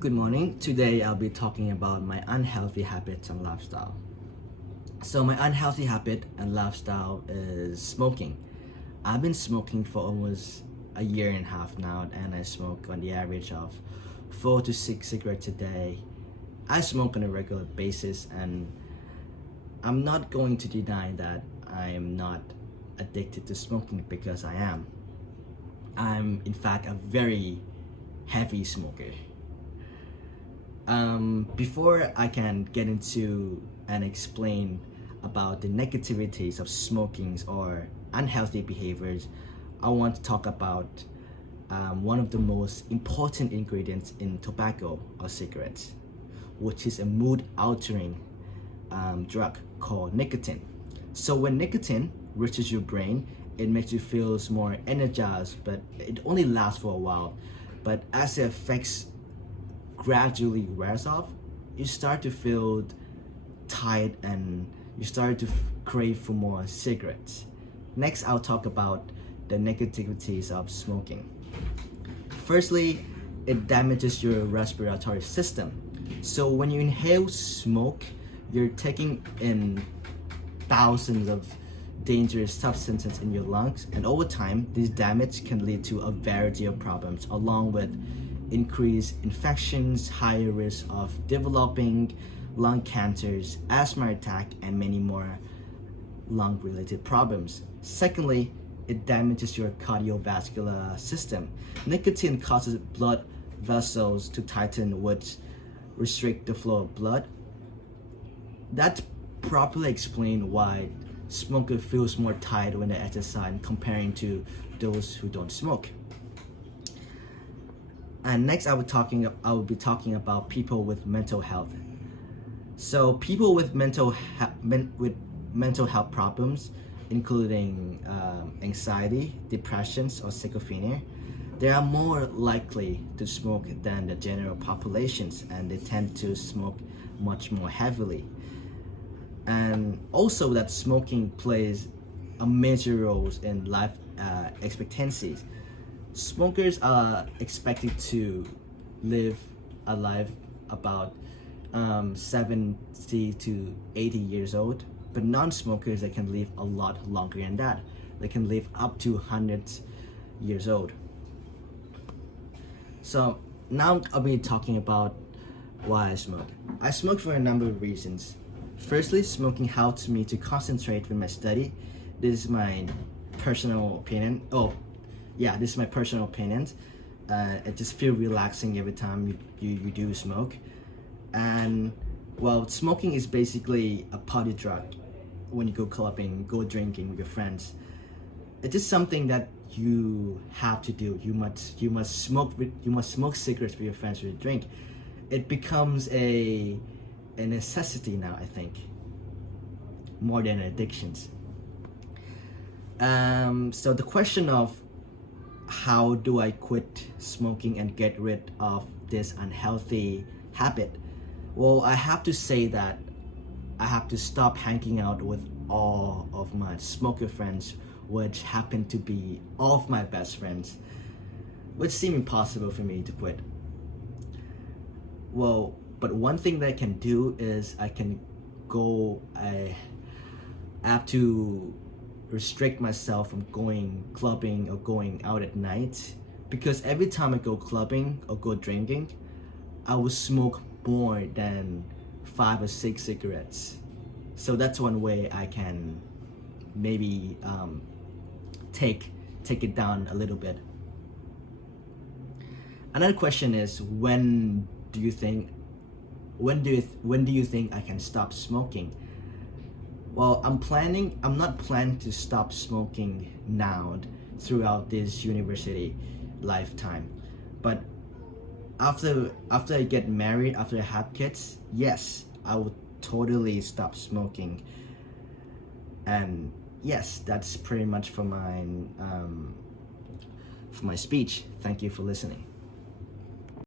Good morning. Today I'll be talking about my unhealthy habits and lifestyle. So, my unhealthy habit and lifestyle is smoking. I've been smoking for almost a year and a half now, and I smoke on the average of 4 to 6 cigarettes a day. I smoke on a regular basis, and I'm not going to deny that I am not addicted to smoking because I am. I'm, in fact, a very heavy smoker. Before I can get into and explain about the negativities of smoking or unhealthy behaviors, I want to talk about one of the most important ingredients in tobacco or cigarettes, which is a mood altering drug called nicotine. So when nicotine reaches your brain, it makes you feel more energized, but it only lasts for a while. But as the effects gradually wears off, you start to feel tired and you start to crave for more cigarettes. Next, I'll talk about the negativities of smoking. Firstly, it damages your respiratory system. So when you inhale smoke, you're taking in thousands of dangerous substances in your lungs, and over time, this damage can lead to a variety of problems, along with increased infections, higher risk of developing lung cancers, asthma attack, and many more lung-related problems. Secondly, it damages your cardiovascular system. Nicotine causes blood vessels to tighten, which restrict the flow of blood. That properly explains why smokers feels more tired when they exercise comparing to those who don't smoke. And next, I will be talking about people with mental health. So people with mental health problems, including anxiety, depressions, or schizophrenia, they are more likely to smoke than the general populations, and they tend to smoke much more heavily. And also that smoking plays a major role in life expectancies. Smokers are expected to live a life about 70 to 80 years old, but non-smokers, they can live a lot longer than that. They can live up to 100 years old. So now I'll be talking about why I smoke. I smoke for a number of reasons. Firstly, smoking helps me to concentrate with my study. This is my personal opinion. This is my personal opinion. It just feels relaxing every time you do smoke. And well, smoking is basically a party drug when you go clubbing, go drinking with your friends. It's just something that you have to do. You must smoke cigarettes with your friends when you drink. It becomes a necessity now, I think, more than addictions. So the question of how do I quit smoking and get rid of this unhealthy habit? Well, I have to say that I have to stop hanging out with all of my smoker friends, which happen to be all of my best friends, which seemed impossible for me to quit. Well, but one thing that I can do is I have to restrict myself from going clubbing or going out at night, because every time I go clubbing or go drinking, I will smoke more than 5 or 6 cigarettes. So that's one way I can maybe take it down a little bit. Another question is, when do you think I can stop smoking? Well, I'm not planning to stop smoking now throughout this university lifetime. But after I get married, after I have kids, yes, I will totally stop smoking. And yes, that's pretty much for my speech. Thank you for listening.